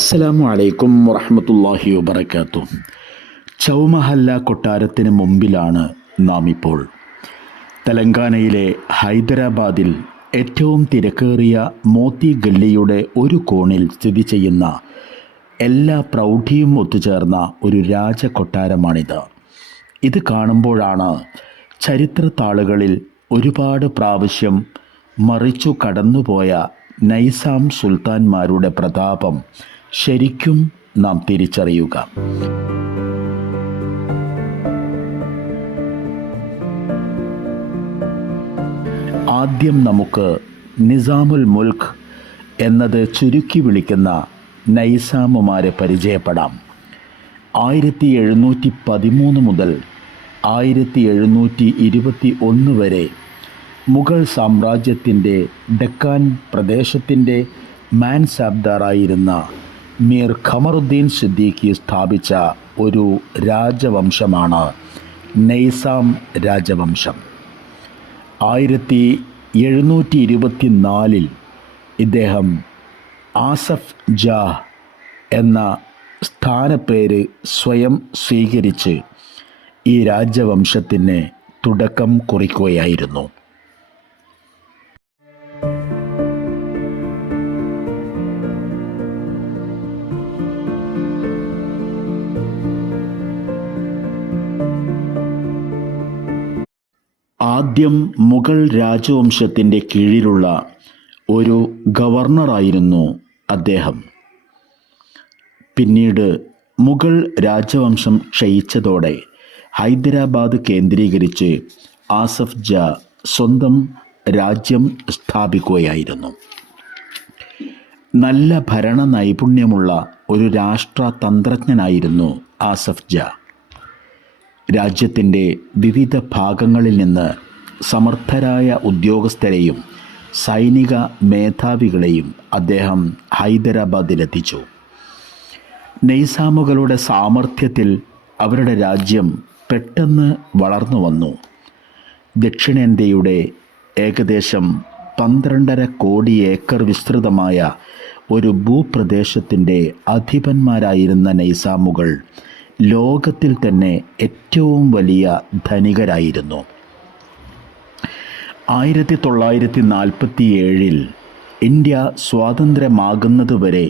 അസ്സലാമു അലൈക്കും വറഹമത്തല്ലാഹി വബർക്കാത്തു ചൗമഹല്ല കൊട്ടാരത്തിന് മുമ്പിലാണ് നാം ഇപ്പോൾ തെലങ്കാനയിലെ ഹൈദരാബാദിൽ ഏറ്റവും തിരക്കേറിയ മോത്തി ഗല്ലിയുടെ ഒരു കോണിൽ സ്ഥിതി ചെയ്യുന്ന എല്ലാ പ്രൗഢിയും ഒത്തുചേർന്ന ഒരു രാജകൊട്ടാരമാണിത് ഇത് കാണുമ്പോഴാണ് ചരിത്രത്താളുകളിൽ ഒരുപാട് പ്രാവശ്യം മറിച്ചു കടന്നുപോയ നൈസാം സുൽത്താൻമാരുടെ പ്രതാപം ശരിക്കും നാം തിരിച്ചറിയുക. ആദ്യം നമുക്ക് നിസാമുൽ മുൽക്ക് എന്നത് ചുരുക്കി വിളിക്കുന്ന നൈസാമുമാരെ പരിചയപ്പെടാം. ആയിരത്തി എഴുന്നൂറ്റി പതിമൂന്ന് മുതൽ ആയിരത്തി എഴുന്നൂറ്റി ഇരുപത്തി ഒന്ന് വരെ മുഗൾ സാമ്രാജ്യത്തിന്റെ ഡെക്കാൻ പ്രദേശത്തിന്റെ മാൻസാബ്ദാറായിരുന്ന മീർ ഖമറുദ്ദീൻ സിദ്ദീഖി സ്ഥാപിച്ച ഒരു രാജവംശമാണ് നെയ്സാം രാജവംശം. ആയിരത്തി എഴുന്നൂറ്റി ഇരുപത്തി നാലിൽ ഇദ്ദേഹം ആസഫ് ജാ എന്ന സ്ഥാനപ്പേര് സ്വയം സ്വീകരിച്ച് ഈ രാജവംശത്തിന് തുടക്കം കുറിക്കുകയായിരുന്നു. ആദ്യം മുഗൾ രാജവംശത്തിന്റെ കീഴിലുള്ള ഒരു ഗവർണറായിരുന്നു അദ്ദേഹം. പിന്നീട് മുഗൾ രാജവംശം ക്ഷയിച്ചതോടെ ഹൈദരാബാദ് കേന്ദ്രീകരിച്ച് ആസഫ് ജ സ്വന്തം രാജ്യം സ്ഥാപിക്കുകയായിരുന്നു. നല്ല ഭരണ നൈപുണ്യമുള്ള ഒരു രാഷ്ട്ര തന്ത്രജ്ഞനായിരുന്നു ആസഫ് ജ. രാജ്യത്തിന്റെ വിവിധ ഭാഗങ്ങളിൽ നിന്ന് സമർത്ഥരായ ഉദ്യോഗസ്ഥരെയും സൈനിക മേധാവികളെയും അദ്ദേഹം ഹൈദരാബാദിലെത്തിച്ചു. നെയ്സാമുകളുടെ സാമർഥ്യത്തിൽ അവരുടെ രാജ്യം പെട്ടെന്ന് വളർന്നു വന്നു. ദക്ഷിണേന്ത്യയുടെ ഏകദേശം പന്ത്രണ്ടര കോടി ഏക്കർ വിസ്തൃതമായ ഒരു ഭൂപ്രദേശത്തിന്റെ അധിപന്മാരായിരുന്ന നൈസാമുകൾ ലോകത്തിൽ തന്നെ ഏറ്റവും വലിയ ധനികരായിരുന്നു. ആയിരത്തി തൊള്ളായിരത്തി നാൽപ്പത്തി ഏഴിൽ ഇന്ത്യ സ്വാതന്ത്ര്യമാകുന്നതുവരെ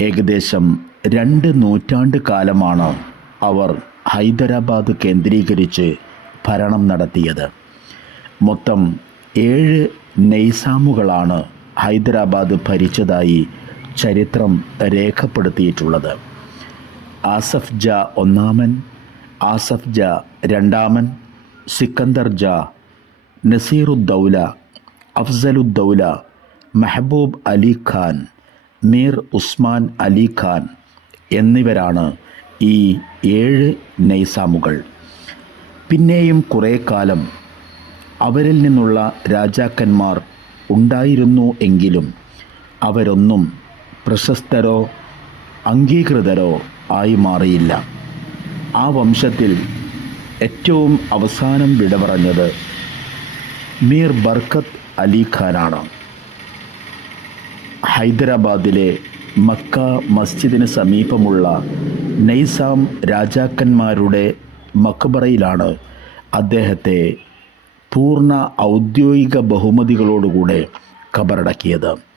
ഏകദേശം രണ്ട് നൂറ്റാണ്ട് കാലമാണ് അവർ ഹൈദരാബാദ് കേന്ദ്രീകരിച്ച് ഭരണം നടത്തിയത്. മൊത്തം ഏഴ് നെയ്സാമുകളാണ് ഹൈദരാബാദ് ഭരിച്ചതായി ചരിത്രം രേഖപ്പെടുത്തിയിട്ടുള്ളത്. ആസഫ് ജ ഒന്നാമൻ ആസഫ് ജ രണ്ടാമൻ സിക്കന്ദർ ജ നസീറുദ്ദൗല അഫ്സലുദ്ദൗല മെഹബൂബ് അലി ഖാൻ മീർ ഉസ്മാൻ അലി ഖാൻ എന്നിവരാണ് ഈ ഏഴ് നൈസാമുകൾ. പിന്നെയും കുറേ കാലം അവരിൽ നിന്നുള്ള രാജാക്കന്മാർ ഉണ്ടായിരുന്നു എങ്കിലും അവരൊന്നും പ്രശസ്തരോ അംഗീകൃതരോ ആയി മാറിയില്ല. ആ വംശത്തിൽ ഏറ്റവും അവസാനം വിട പറഞ്ഞത് മീർ ബർക്കത്ത് അലി ഖാനാണ്. ഹൈദരാബാദിലെ മക്ക മസ്ജിദിന് സമീപമുള്ള നൈസാം രാജാക്കന്മാരുടെ മക്ബറയിലാണ് അദ്ദേഹത്തെ പൂർണ ഔദ്യോഗിക ബഹുമതികളോടുകൂടെ ഖബറടക്കിയത്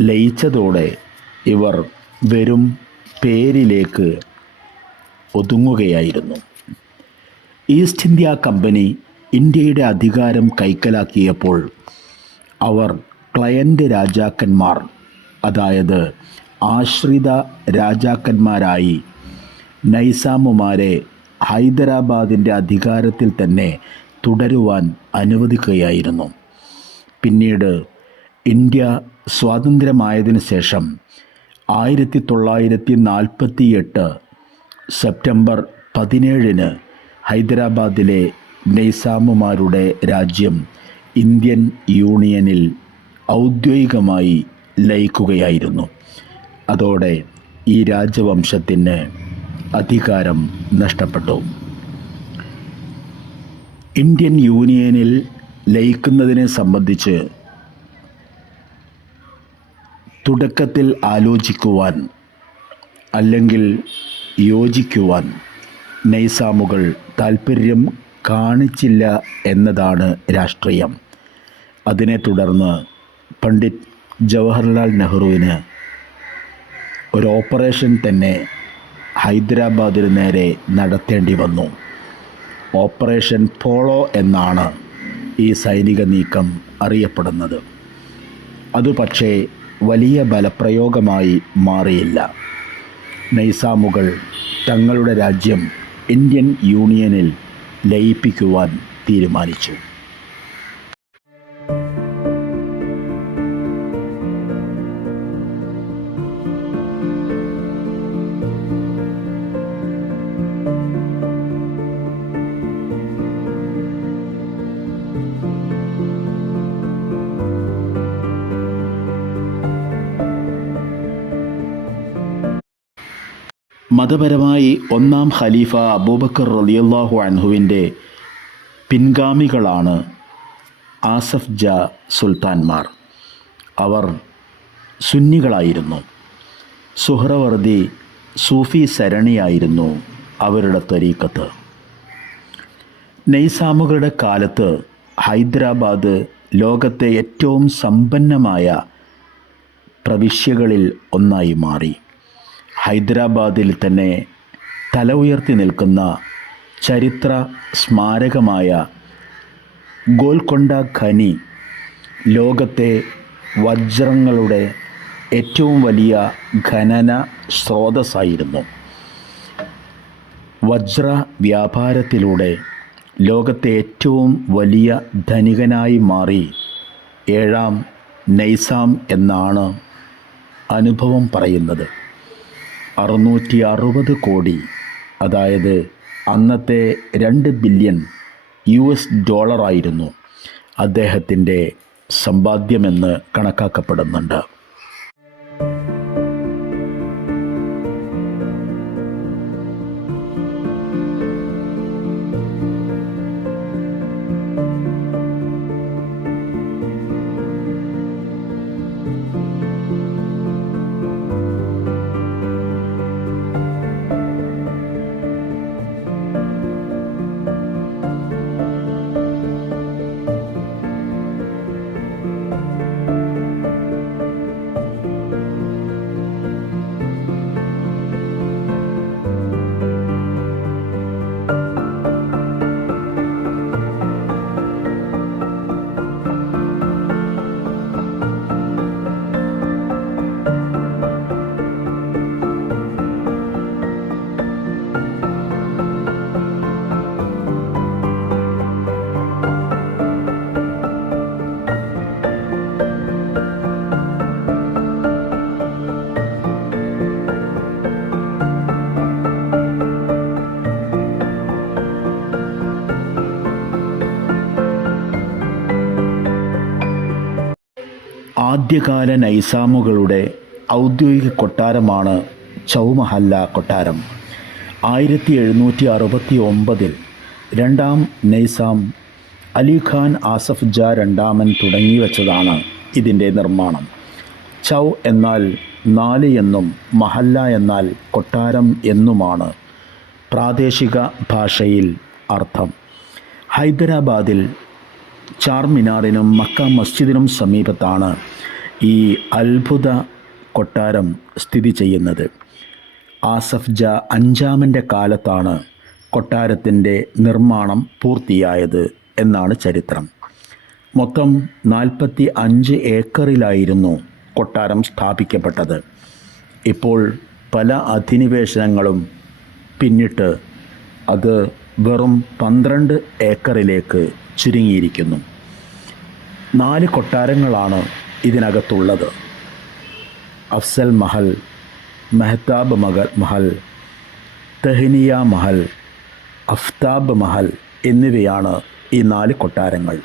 ലയിച്ചതോടെ ഇവർ വെറും പേരിലേക്ക് ഒതുങ്ങുകയായിരുന്നു. ഈസ്റ്റ് ഇന്ത്യ കമ്പനി ഇന്ത്യയുടെ അധികാരം കൈക്കലാക്കിയപ്പോൾ അവർ ക്ലയന്റ് രാജാക്കന്മാർ അതായത് ആശ്രിത രാജാക്കന്മാരായി നൈസാമുമാരെ ഹൈദരാബാദിന്റെ അധികാരത്തിൽ തന്നെ തുടരുവാൻ അനുവദിക്കുകയായിരുന്നു. പിന്നീട് ഇന്ത്യ സ്വാതന്ത്ര്യമായതിന് ശേഷം ആയിരത്തി തൊള്ളായിരത്തി നാൽപ്പത്തി എട്ട് സെപ്റ്റംബർ പതിനേഴിന് ഹൈദരാബാദിലെ നൈസാമുമാരുടെ രാജ്യം ഇന്ത്യൻ യൂണിയനിൽ ഔദ്യോഗികമായി ലയിക്കുകയായിരുന്നു. അതോടെ ഈ രാജവംശത്തിന് അധികാരം നഷ്ടപ്പെട്ടു. ഇന്ത്യൻ യൂണിയനിൽ ലയിക്കുന്നതിനെ സംബന്ധിച്ച് തുടക്കത്തിൽ ആലോചിക്കുവാൻ അല്ലെങ്കിൽ യോജിക്കുവാൻ നൈസാമുകൾ താൽപ്പര്യം കാണിച്ചില്ല എന്നതാണ് രാഷ്ട്രീയം. അതിനെ തുടർന്ന് പണ്ഡിറ്റ് ജവഹർലാൽ നെഹ്റുവിന് ഒരു ഓപ്പറേഷൻ തന്നെ ഹൈദരാബാദിന് നേരെ നടത്തേണ്ടി വന്നു. ഓപ്പറേഷൻ പോളോ എന്നാണ് ഈ സൈനിക നീക്കം അറിയപ്പെടുന്നത്. അത് പക്ഷേ വലിയ ബലപ്രയോഗമായി മാറിയില്ല. നൈസാമുകൾ തങ്ങളുടെ രാജ്യം ഇന്ത്യൻ യൂണിയനിൽ ലയിപ്പിക്കുവാൻ തീരുമാനിച്ചു. മതപരമായി ഒന്നാം ഖലീഫ അബൂബക്കർ റലിയല്ലാഹു അൻഹുവിന്റെ പിൻഗാമികളാണ് ആസഫ് ജ സുൽത്താൻമാർ. അവർ സുന്നികളായിരുന്നു. സുഹ്രവർദി സൂഫി സരണിയായിരുന്നു അവരുടെ തരീക്കത്ത്. നെയ്സാമുകളുടെ കാലത്ത് ഹൈദരാബാദ് ലോകത്തെ ഏറ്റവും സമ്പന്നമായ പ്രവിശ്യകളിൽ ഒന്നായി മാറി. ഹൈദരാബാദിൽ തന്നെ തല ഉയർത്തി നിൽക്കുന്ന ചരിത്ര സ്മാരകമായ ഗോൽക്കൊണ്ട ഖനി ലോകത്തെ വജ്രങ്ങളുടെ ഏറ്റവും വലിയ ഖനന സ്രോതസ്സായിരുന്നു. വജ്ര വ്യാപാരത്തിലൂടെ ലോകത്തെ ഏറ്റവും വലിയ ധനികനായി മാറി ഏഴാം നൈസാം എന്നാണ് അനുഭവം പറയുന്നത്. അറുന്നൂറ്റി അറുപത് കോടി അതായത് അന്നത്തെ രണ്ട് ബില്യൺ യു എസ് ഡോളറായിരുന്നു അദ്ദേഹത്തിന്റെ സമ്പാദ്യമെന്ന് കണക്കാക്കപ്പെടുന്നുണ്ട്. ആദ്യകാല നൈസാമുകളുടെ ഔദ്യോഗിക കൊട്ടാരമാണ് ചൗമഹല്ല കൊട്ടാരം. ആയിരത്തി എഴുന്നൂറ്റി അറുപത്തി ഒമ്പതിൽ രണ്ടാം നൈസാം അലിഖാൻ ആസഫ് ജ രണ്ടാമൻ തുടങ്ങി വച്ചതാണ് ഇതിന്റെ നിർമ്മാണം. ചൗ എന്നാൽ നാല് എന്നും മഹല്ല എന്നാൽ കൊട്ടാരം എന്നുമാണ് പ്രാദേശിക ഭാഷയിൽ അർത്ഥം. ഹൈദരാബാദിൽ ചാർമിനാറിനും മക്ക മസ്ജിദിനും സമീപത്താണ് ഈ അത്ഭുത കൊട്ടാരം സ്ഥിതി ചെയ്യുന്നത്. ആസഫ് ജ അഞ്ചാമന്റെ കാലത്താണ് കൊട്ടാരത്തിന്റെ നിർമ്മാണം പൂർത്തിയായത് എന്നാണ് ചരിത്രം. മൊത്തം നാൽപ്പത്തി അഞ്ച് ഏക്കറിലായിരുന്നു കൊട്ടാരം സ്ഥാപിക്കപ്പെട്ടത്. ഇപ്പോൾ പല അധിനിവേശനങ്ങളും പിന്നിട്ട് അത് വെറും പന്ത്രണ്ട് ഏക്കറിലേക്ക് ചുരുങ്ങിയിരിക്കുന്നു. നാല് കൊട്ടാരങ്ങളാണ് ഇതിനകത്തുള്ളത്. അഫ്സൽ മഹൽ മെഹ്താബ് മഹൽ മഹൽ തെഹ്നിയ മഹൽ അഫ്താബ് മഹൽ എന്നിവയാണ് ഈ നാല് കൊട്ടാരങ്ങൾ.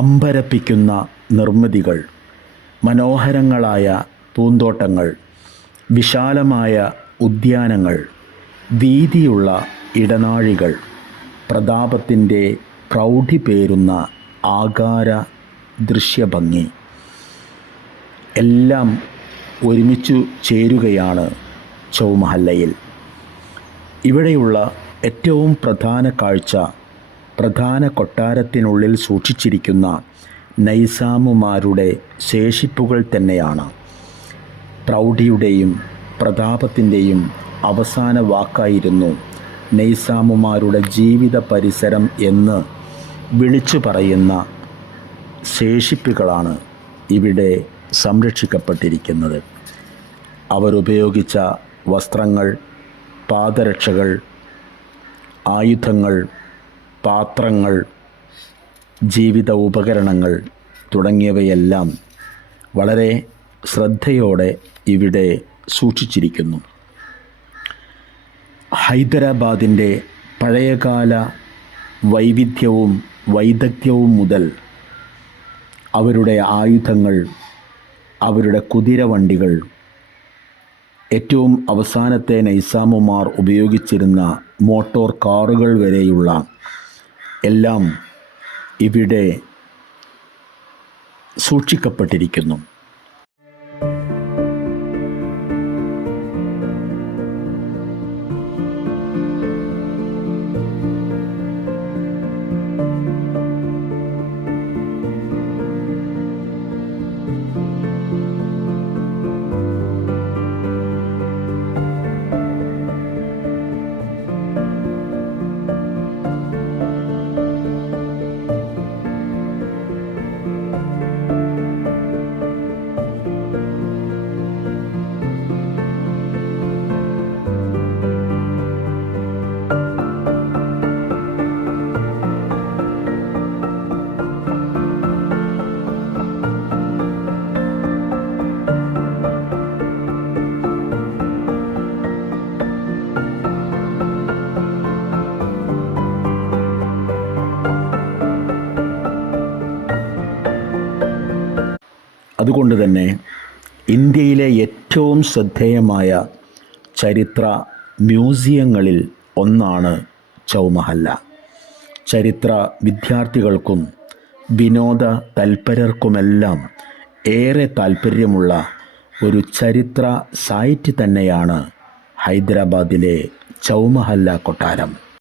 അമ്പരപ്പിക്കുന്ന നിർമ്മിതികൾ മനോഹരങ്ങളായ പൂന്തോട്ടങ്ങൾ വിശാലമായ ഉദ്യാനങ്ങൾ വീതിയുള്ള ഇടനാഴികൾ പ്രതാപത്തിന്റെ പ്രൗഢി പേരുന്ന ആകാര ദൃശ്യഭംഗി. എല്ലാം ഒരുമിച്ചു ചേരുകയാണ് ചൗമഹല്ലയിൽ. ഇവിടെയുള്ള ഏറ്റവും പ്രധാന കാഴ്ച പ്രധാന കൊട്ടാരത്തിനുള്ളിൽ സൂക്ഷിച്ചിരിക്കുന്ന നൈസാമുമാരുടെ ശേഷിപ്പുകൾ തന്നെയാണ്. പ്രൗഢിയുടെയും പ്രതാപത്തിന്റെയും അവസാന വാക്കായിരുന്നു നൈസാമുമാരുടെ ജീവിത പരിസരം എന്ന് വിളിച്ചു പറയുന്ന ശേഷിപ്പുകളാണ് ഇവിടെ സംരക്ഷിക്കപ്പെട്ടിരിക്കുന്നത്. അവരുപയോഗിച്ച വസ്ത്രങ്ങൾ പാദരക്ഷകൾ ആയുധങ്ങൾ പാത്രങ്ങൾ ജീവിത ഉപകരണങ്ങൾ തുടങ്ങിയവയെല്ലാം വളരെ ശ്രദ്ധയോടെ ഇവിടെ സൂക്ഷിച്ചിരിക്കുന്നു. ഹൈദരാബാദിന്റെ പഴയകാല വൈവിധ്യവും വൈദഗ്ധ്യവും മുതൽ അവരുടെ ആയുധങ്ങൾ അവരുടെ കുതിരവണ്ടികൾ ഏറ്റവും അവസാനത്തെ നൈസാമുമാർ ഉപയോഗിച്ചിരുന്ന മോട്ടോർ കാറുകൾ വരെയുള്ള എല്ലാം ഇവിടെ സൂക്ഷിക്കപ്പെട്ടിരിക്കുന്നു. അതുകൊണ്ട് തന്നെ ഇന്ത്യയിലെ ഏറ്റവും ശ്രദ്ധേയമായ ചരിത്ര മ്യൂസിയങ്ങളിൽ ഒന്നാണ് ചൗമഹല്ല. ചരിത്ര വിദ്യാർത്ഥികൾക്കും വിനോദ തൽപരർക്കുമെല്ലാം ഏറെ താല്പര്യമുള്ള ഒരു ചരിത്ര സൈറ്റ് തന്നെയാണ് ഹൈദരാബാദിലെ ചൗമഹല്ല കൊട്ടാരം.